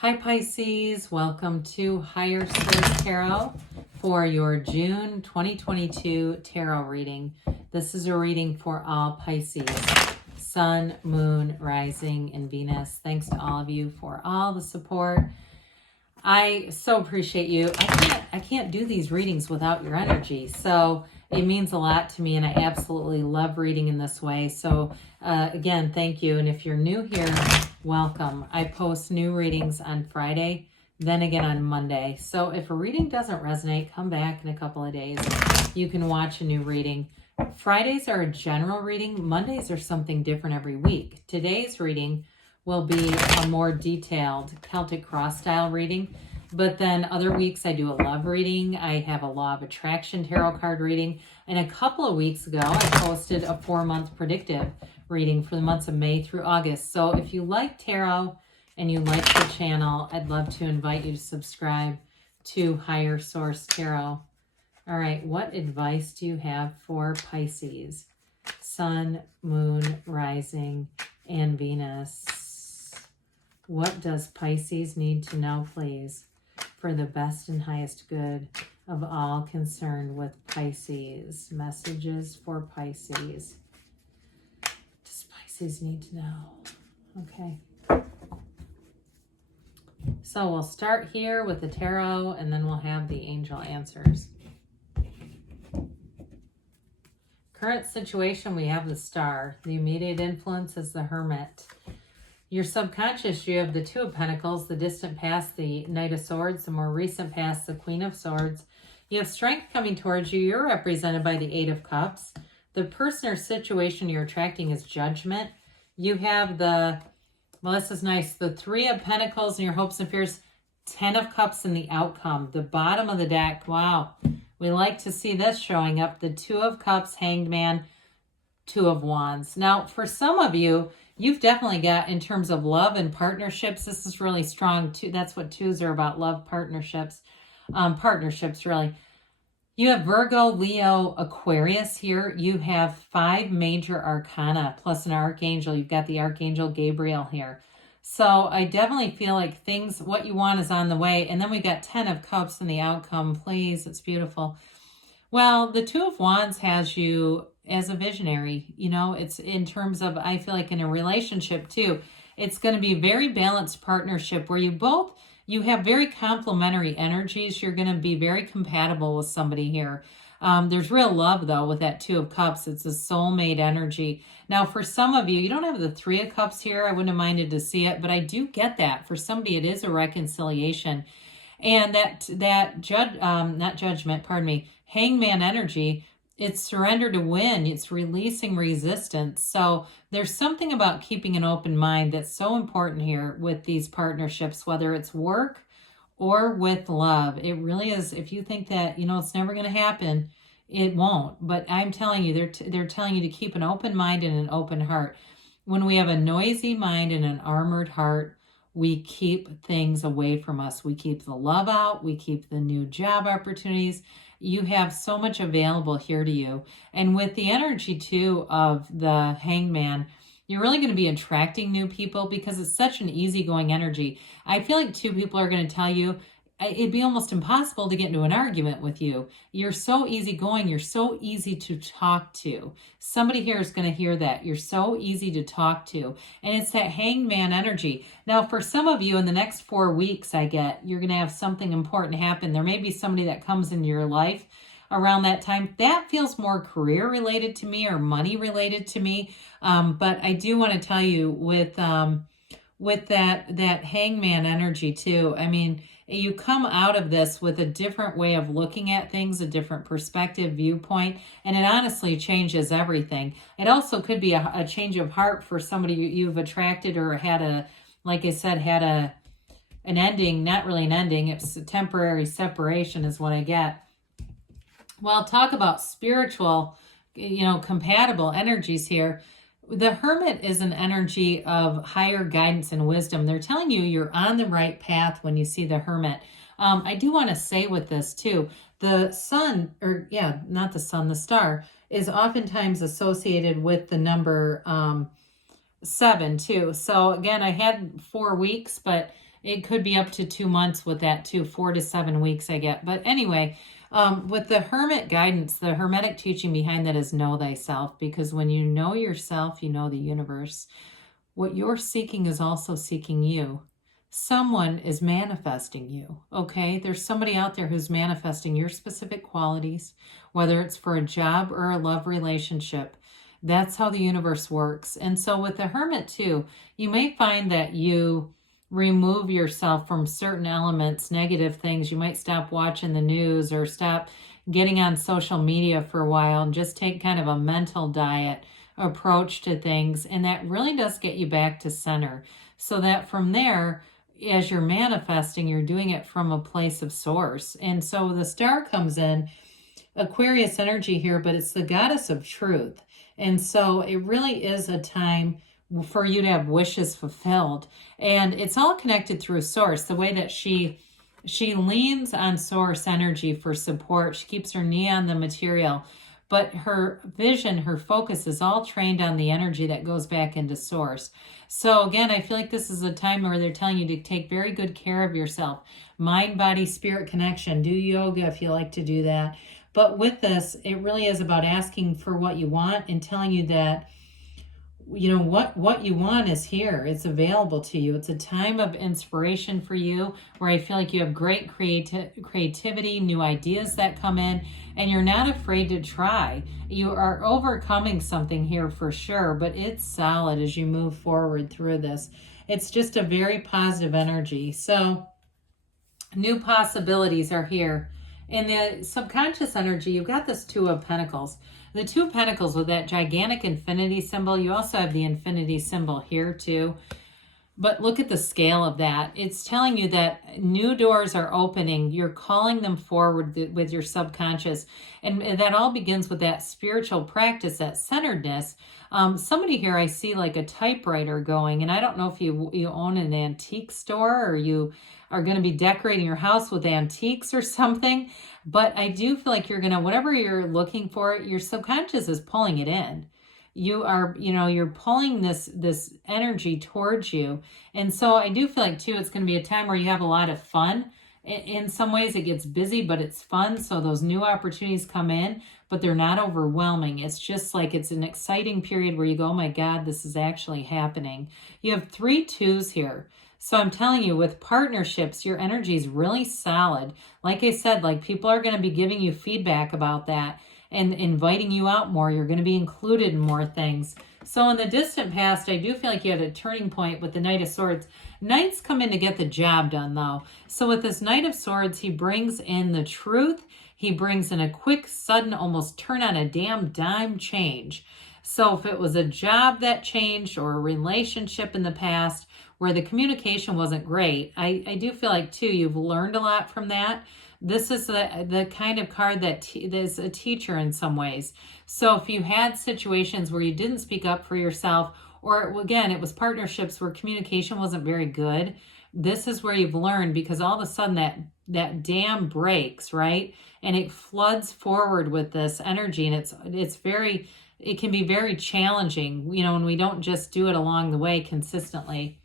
Hi Pisces, welcome to Higher Source Tarot for your June 2022 tarot reading. This is a reading for all Pisces, Sun, Moon, Rising, and Venus. Thanks to all of you for all the support. I so appreciate you. I can't do these readings without your energy. So it means a lot to me, and I absolutely love reading in this way. So again, thank you. And if you're new here, welcome. I post new readings on Friday, then again on Monday. So if a reading doesn't resonate, come back in a couple of days. You can watch a new reading. Fridays are a general reading. Mondays are something different every week. Today's reading will be a more detailed Celtic cross style reading. But then other weeks I do a love reading. I have a law of attraction tarot card reading. And a couple of weeks ago, I posted a 4-month predictive reading for the months of May through August. So if you like tarot and you like the channel, I'd love to invite you to subscribe to Higher Source Tarot. All right, what advice do you have for Pisces? Sun, Moon, Rising, and Venus. What does Pisces need to know, please, for the best and highest good of all concerned with Pisces? Messages for Pisces. Does Pisces need to know? Okay. So we'll start here with the tarot, and then we'll have the angel answers. Current situation, we have the Star. The immediate influence is the Hermit. Your subconscious, you have the Two of Pentacles, the distant past, the Knight of Swords, the more recent past, the Queen of Swords. You have strength coming towards you. You're represented by the Eight of Cups. The person or situation you're attracting is Judgment. You have the, well, this is nice, the Three of Pentacles and your hopes and fears, 10 of Cups and the outcome. The bottom of the deck, wow. We like to see this showing up. The Two of Cups, Hanged Man, Two of Wands. Now, for some of you, you've definitely got, in terms of love and partnerships, this is really strong too. That's what twos are about, love, partnerships. Partnerships, really. You have Virgo, Leo, Aquarius here. You have 5 major arcana plus an archangel. You've got the Archangel Gabriel here. So I definitely feel like things, what you want is on the way. And then we got 10 of Cups in the outcome. Please, it's beautiful. Well, the Two of Wands has you as a visionary. You know, it's in terms of, I feel like in a relationship too, it's going to be a very balanced partnership where you have very complementary energies. You're going to be very compatible with somebody here. There's real love though with that Two of Cups. It's a soulmate energy. Now for some of you, you don't have the Three of Cups here. I wouldn't have minded to see it, but I do get that. For somebody, it is a reconciliation. And not judgment, pardon me, Hangman energy, it's surrender to win. It's releasing resistance. So there's something about keeping an open mind that's so important here with these partnerships, whether it's work or with love. It really is. If you think that, you know, it's never going to happen, it won't. But I'm telling you, they're telling you to keep an open mind and an open heart. When we have a noisy mind and an armored heart, we keep things away from us. We keep the love out. We keep the new job opportunities. You have so much available here to you. And with the energy too of the Hangman, you're really going to be attracting new people because it's such an easygoing energy. I feel like 2 people are going to tell you, it'd be almost impossible to get into an argument with you. You're so easygoing. You're so easy to talk to. Somebody here is going to hear that. You're so easy to talk to. And it's that Hangman energy. Now, for some of you in the next 4 weeks, you're going to have something important happen. There may be somebody that comes into your life around that time. That feels more career related to me or money related to me. But I do want to tell you with that Hangman energy too, I mean, you come out of this with a different way of looking at things, a different perspective, viewpoint, and it honestly changes everything. It also could be a change of heart for somebody you've attracted or had like I said, an ending, not really an ending, it's a temporary separation is what I get. Well, talk about spiritual, compatible energies here. The Hermit is an energy of higher guidance and wisdom. They're telling you you're on the right path when you see the Hermit. I do want to say with this too, the sun, the Star is oftentimes associated with the number 7 too. So again, I had 4 weeks, but It could be up to 2 months with that too, 4 to 7 weeks I get. But anyway, with the Hermit guidance, the Hermetic teaching behind that is know thyself, because when you know yourself, you know the universe. What you're seeking is also seeking you. Someone is manifesting you, okay? There's somebody out there who's manifesting your specific qualities, whether it's for a job or a love relationship. That's how the universe works. And so with the Hermit too, you may find that you remove yourself from certain elements, negative things. You might stop watching the news or stop getting on social media for a while and just take kind of a mental diet approach to things. And that really does get you back to center, so that from there, as you're manifesting, you're doing it from a place of source. And so the star comes in, Aquarius energy here, but it's the goddess of truth. And so it really is a time for you to have wishes fulfilled. And it's all connected through source. The way that she leans on source energy for support. She keeps her knee on the material, but her vision, her focus is all trained on the energy that goes back into source. So again, I feel like this is a time where they're telling you to take very good care of yourself. Mind, body, spirit connection. Do yoga if you like to do that. But with this, it really is about asking for what you want and telling you that, you know, what you want is here. It's available to you. It's a time of inspiration for you, where I feel like you have great creativity, new ideas that come in, and you're not afraid to try. You are overcoming something here for sure, but it's solid as you move forward through this. It's just a very positive energy. So new possibilities are here. In the subconscious energy, you've got this Two of Pentacles. The Two of Pentacles with that gigantic infinity symbol. You also have the infinity symbol here too. But look at the scale of that. It's telling you that new doors are opening. You're calling them forward with your subconscious. And that all begins with that spiritual practice, that centeredness. Somebody here, I see like a typewriter going. And I don't know if you own an antique store, or you are going to be decorating your house with antiques or something. But I do feel like you're going to, whatever you're looking for, your subconscious is pulling it in. You are, you're pulling this energy towards you. And so I do feel like too, it's going to be a time where you have a lot of fun. In some ways it gets busy, but it's fun. So those new opportunities come in, but they're not overwhelming. It's just like, it's an exciting period where you go, oh my God, this is actually happening. You have 3 twos here. So I'm telling you, with partnerships, your energy is really solid. Like I said, like people are going to be giving you feedback about that and inviting you out more. You're going to be included in more things. So in the distant past, I do feel like you had a turning point with the Knight of Swords. Knights come in to get the job done though. So with this Knight of Swords, he brings in the truth. He brings in a quick, sudden, almost turn on a damn dime change. So if it was a job that changed or a relationship in the past where the communication wasn't great, I do feel like too, you've learned a lot from that. This is the kind of card that is a teacher in some ways. So if you had situations where you didn't speak up for yourself, or again, it was partnerships where communication wasn't very good, this is where you've learned, because all of a sudden that dam breaks, right? And it floods forward with this energy, and it can be very challenging, when we don't just do it along the way consistently.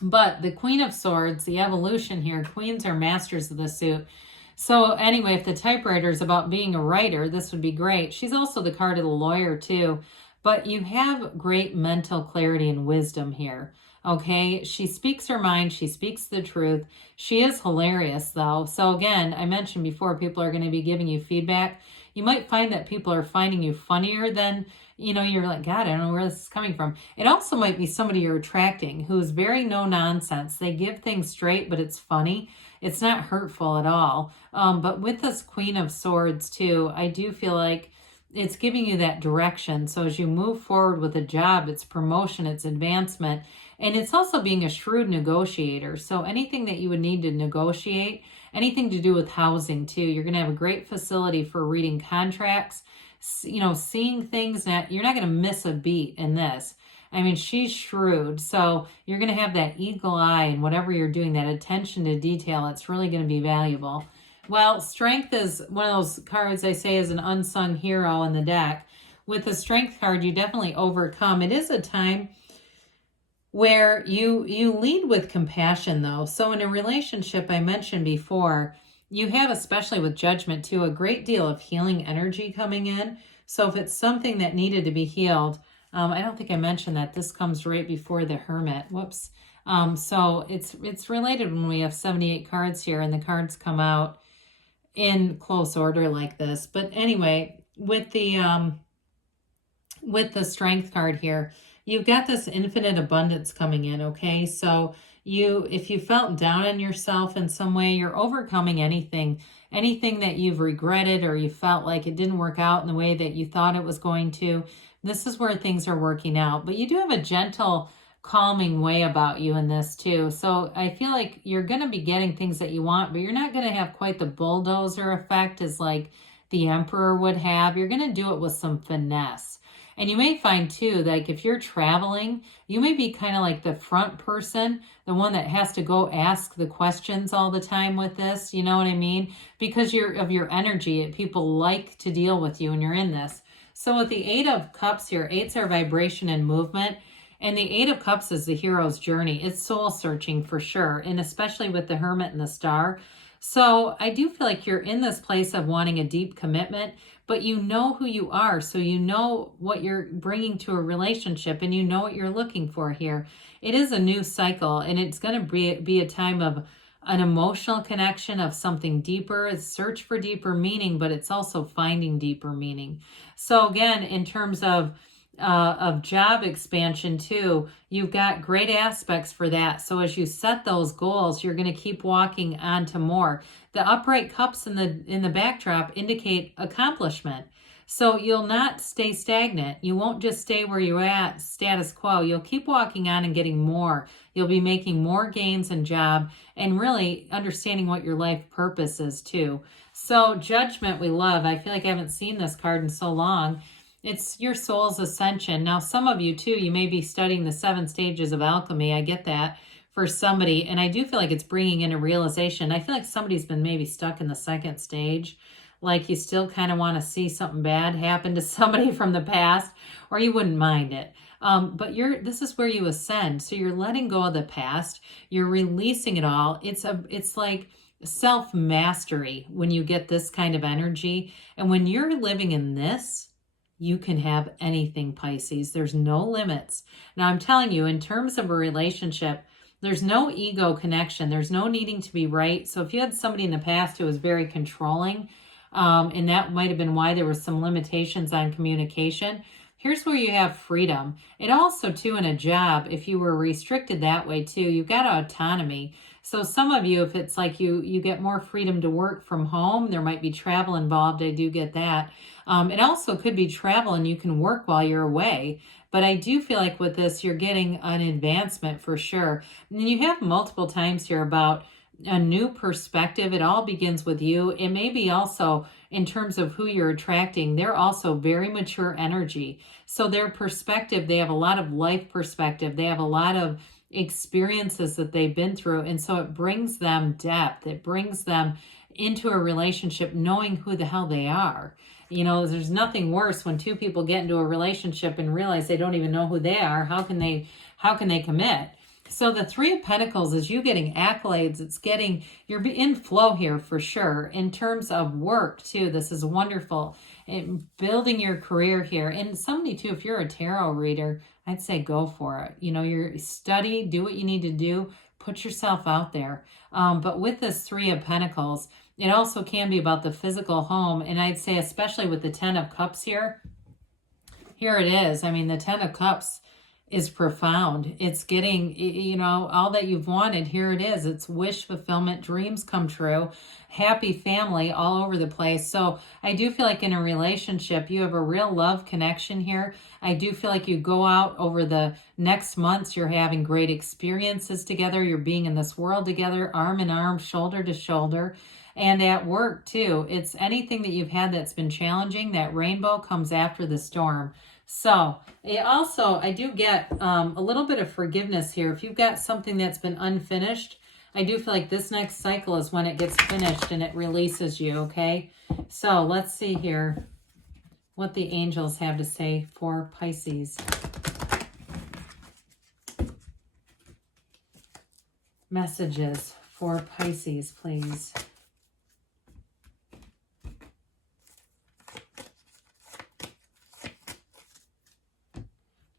But the Queen of Swords, the evolution here, queens are masters of the suit. So anyway, if the typewriter is about being a writer, this would be great. She's also the card of the lawyer too. But you have great mental clarity and wisdom here. Okay, she speaks her mind. She speaks the truth. She is hilarious though. So again, I mentioned before, people are going to be giving you feedback. You might find that people are finding you funnier than, you're like, God, I don't know where this is coming from. It also might be somebody you're attracting who's very no nonsense. They give things straight, but it's funny. It's not hurtful at all. But with this Queen of Swords too, I do feel like it's giving you that direction. So as you move forward with a job, it's promotion, it's advancement, and it's also being a shrewd negotiator. So anything that you would need to negotiate, anything to do with housing too, you're going to have a great facility for reading contracts, seeing things that you're not going to miss a beat in this. I mean, she's shrewd. So you're going to have that eagle eye in whatever you're doing, that attention to detail. It's really going to be valuable. Well, strength is one of those cards I say is an unsung hero in the deck. With the strength card, you definitely overcome. It is a time where you lead with compassion though. So in a relationship, I mentioned before, you have, especially with Judgment too, a great deal of healing energy coming in. So if it's something that needed to be healed, I don't think I mentioned that this comes right before the Hermit. Whoops. So it's related when we have 78 cards here and the cards come out in close order like this. But anyway, with the Strength card here, you've got this infinite abundance coming in, okay? So if you felt down on yourself in some way, you're overcoming anything that you've regretted or you felt like it didn't work out in the way that you thought it was going to. This is where things are working out. But you do have a gentle, calming way about you in this too. So I feel like you're going to be getting things that you want, but you're not going to have quite the bulldozer effect as like the Emperor would have. You're going to do it with some finesse. And you may find too, like if you're traveling, you may be kind of like the front person, the one that has to go ask the questions all the time with this, you know what I mean? Because of your energy, people like to deal with you when you're in this. So with the Eight of Cups here, eights are vibration and movement. And the Eight of Cups is the hero's journey. It's soul searching for sure. And especially with the Hermit and the Star. So I do feel like you're in this place of wanting a deep commitment, but you know who you are. So you know what you're bringing to a relationship and you know what you're looking for here. It is a new cycle and it's going to be a time of an emotional connection of something deeper. It's search for deeper meaning, but it's also finding deeper meaning. So again, in terms of job expansion too, you've got great aspects for that. So as you set those goals, you're going to keep walking on to more. The upright cups in the backdrop indicate accomplishment. So you'll not stay stagnant. You won't just stay where you're at, status quo. You'll keep walking on and getting more. You'll be making more gains in job and really understanding what your life purpose is too. So Judgment we love. I feel like I haven't seen this card in so long. It's your soul's ascension. Now, some of you too, you may be studying the 7 stages of alchemy. I get that for somebody. And I do feel like it's bringing in a realization. I feel like somebody's been maybe stuck in the 2nd stage. Like you still kind of want to see something bad happen to somebody from the past, or you wouldn't mind it. But this is where you ascend. So you're letting go of the past. You're releasing it all. It's like self-mastery when you get this kind of energy. And when you're living in this, you can have anything, Pisces. There's no limits. Now, I'm telling you, in terms of a relationship, there's no ego connection. There's no needing to be right. So if you had somebody in the past who was very controlling, and that might have been why there were some limitations on communication, here's where you have freedom. It also, too, in a job, if you were restricted that way, too, you've got autonomy. So some of you, if it's like you get more freedom to work from home, there might be travel involved. I do get that. It also could be travel and you can work while you're away. But I do feel like with this, you're getting an advancement for sure. And you have multiple times here about a new perspective. It all begins with you. It may be also in terms of who you're attracting. They're also very mature energy. So their perspective, they have a lot of life perspective. They have a lot of experiences that they've been through. And so it brings them depth. It brings them into a relationship knowing who the hell they are. You know, there's nothing worse when 2 people get into a relationship and realize they don't even know who they are. How can they commit? So the 3 of Pentacles is you getting accolades. You're in flow here for sure. In terms of work too, this is wonderful. And building your career here. And somebody too, if you're a tarot reader, I'd say go for it. You know, study, do what you need to do, put yourself out there. But with this 3 of Pentacles, it also can be about the physical home. And I'd say especially with the 10 of Cups here it is. I mean, the 10 of Cups is profound. It's getting, you know, all that you've wanted. Here it is. It's wish fulfillment, dreams come true, happy family all over the place. So I do feel like in a relationship, you have a real love connection here. I do feel like you go out over the next months, you're having great experiences together. You're being in this world together, arm in arm, shoulder to shoulder. And at work too, it's anything that you've had that's been challenging, that rainbow comes after the storm. So I do get a little bit of forgiveness here. If you've got something that's been unfinished, I do feel like this next cycle is when it gets finished and it releases you, okay? So let's see here what the angels have to say for Pisces. Messages for Pisces, please.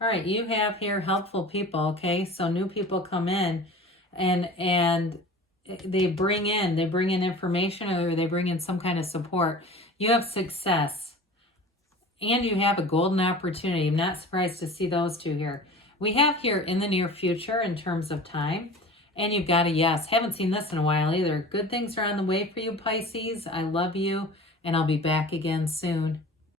All right, you have here helpful people, okay? So new people come in and they bring in information, or they bring in some kind of support. You have success and you have a golden opportunity. I'm not surprised to see those two here. We have here in the near future in terms of time, and you've got a yes. Haven't seen this in a while either. Good things are on the way for you, Pisces. I love you, and I'll be back again soon.